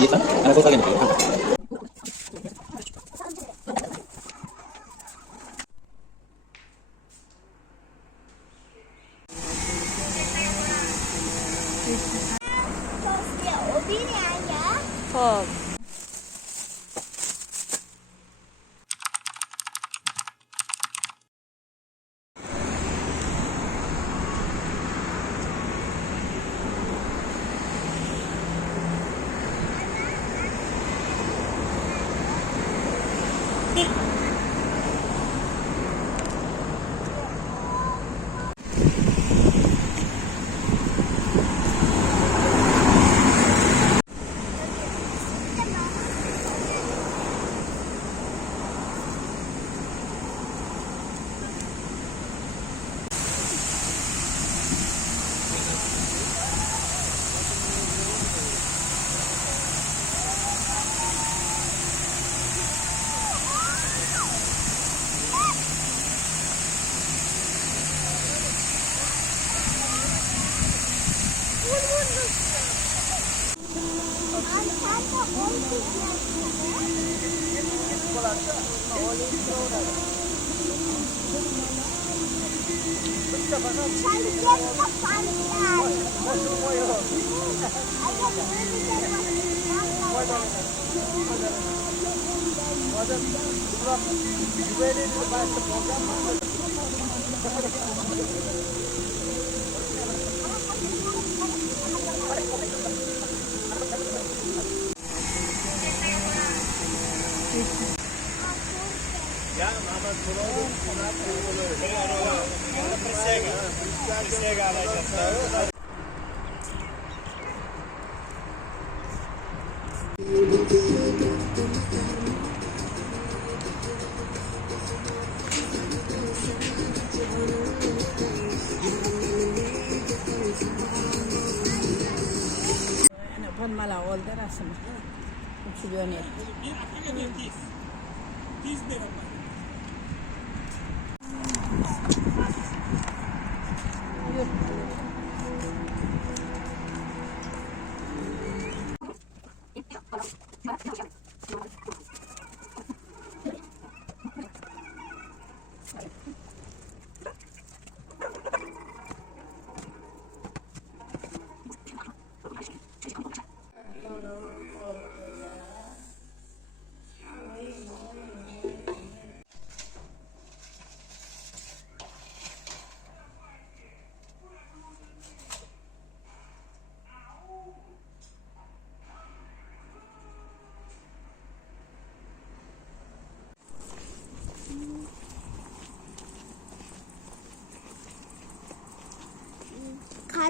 알겠다? 안 해서 사겠네. Güvenli bir başta. Sen de kapanlar. पण मला ओलदर असं घेऊन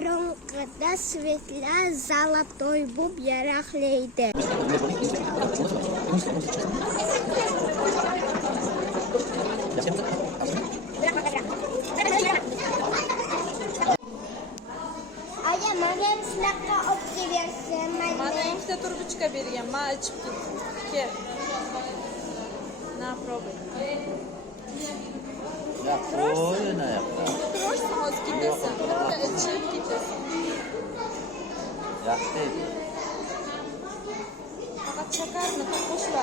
येत Коронкада светля золотой буб ярахлейді. А я маған сынаққа опти берсем, Mana ikkita turbichka bergan, man ichib ketdim. Kel. Na, пробуй. Ya Bitta ichib ketasan. Yaxshi edi. Faqat shakarni qo'shib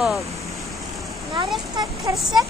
Top. mereka kerset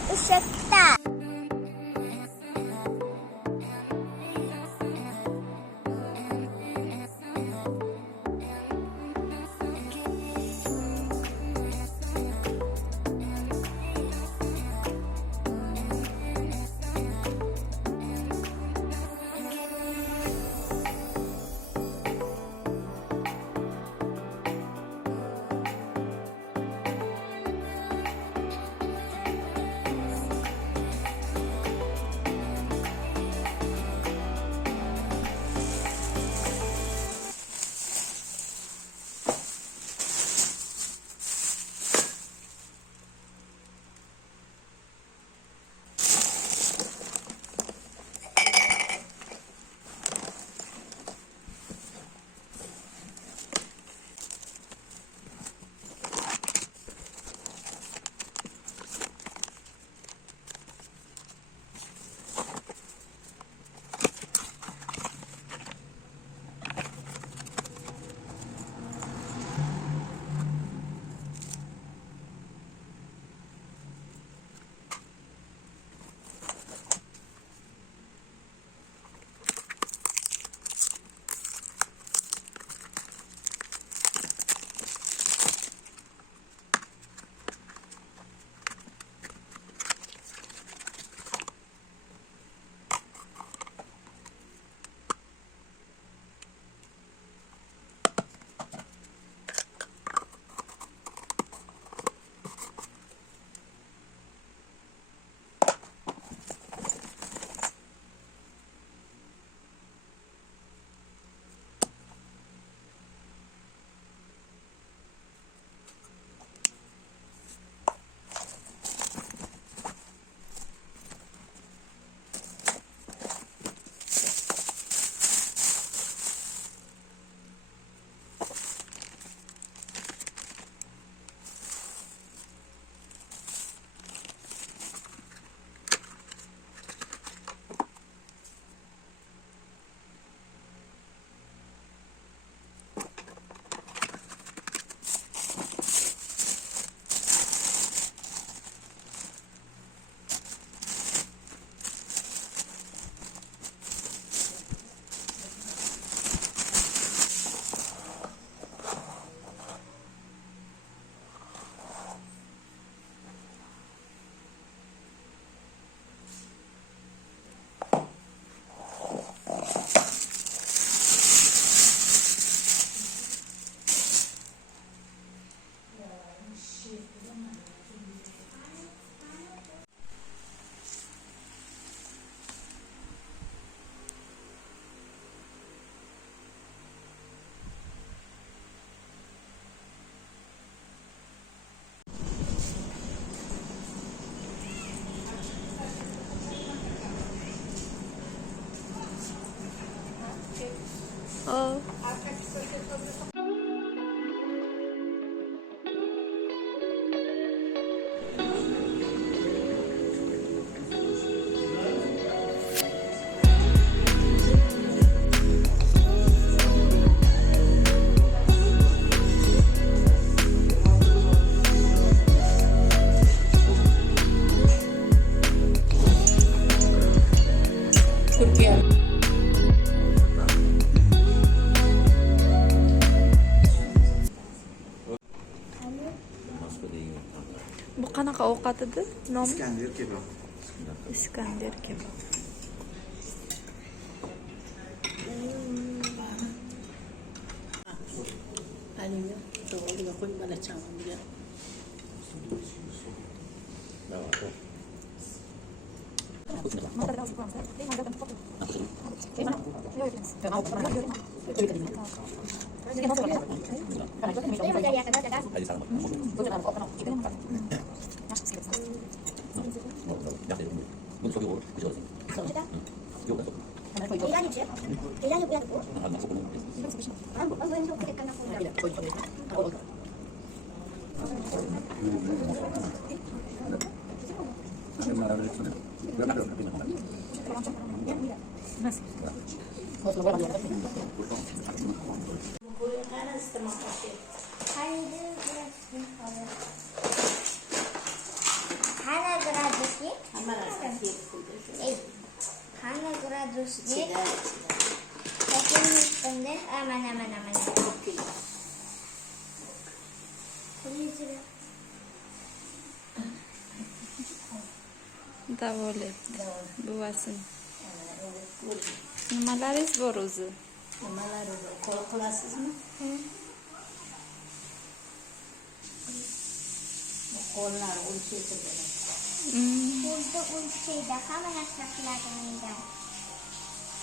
ovqat edi? Nomi? İskender kebap. Bola chaqamga Hadi sana Koyunlar ıslamak Haydi biraz bir kalır. રાખીએ ખાને પૂરા દૂસરી અંદર આમાં આમાં આમાં Da böyle. Babasın. Numaralarız boruzu. Numaralarız. Kola kolasız mı? Hı. Kollar, onu çekildiler. o'zida o'lchaydi hamma narsa qiladi menda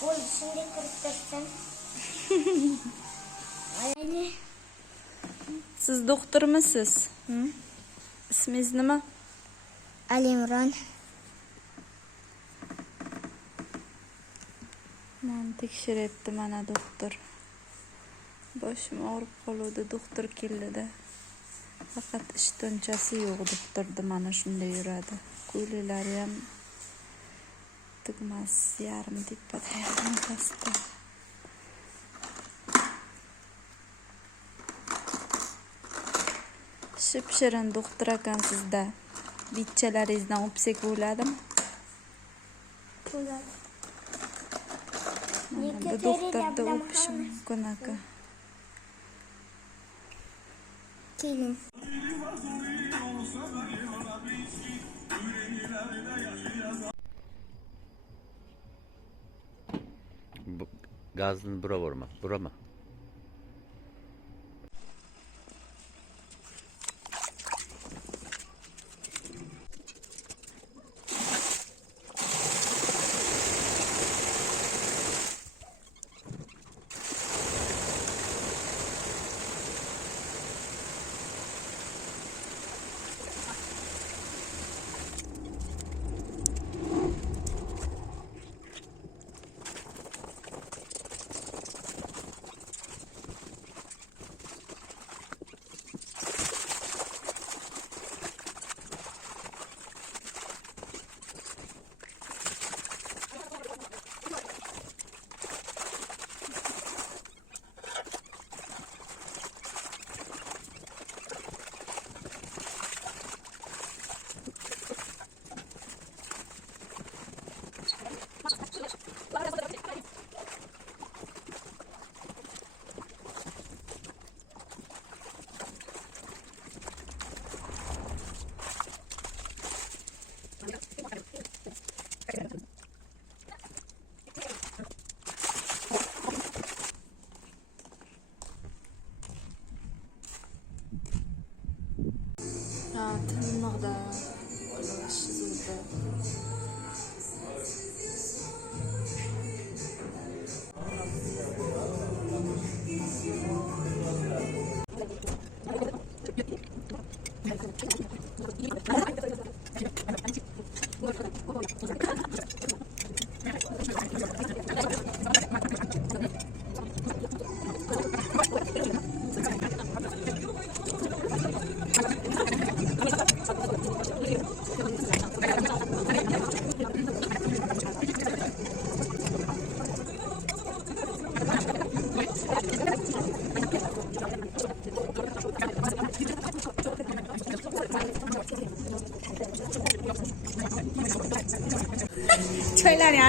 o'y shunday kirib tursin siz doktormisiz? Ismingiz nima? Alimron. Mani tekshiryapti mana doktor. Boshim og'rib qoluvdi doktor keldida. faqat ishtonchasi yo'q deb turdi mana shunday yuradi. Ko'ylaklari ham tugmas yarim tepada pastda. Ship shirin doktor akam sizda. Bichalaringizdan o'psak bo'ladimi bu doktorda o'pish mumkin aka. Keling Gazni bura borma. Burama. Ha,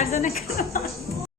Çaylar yardana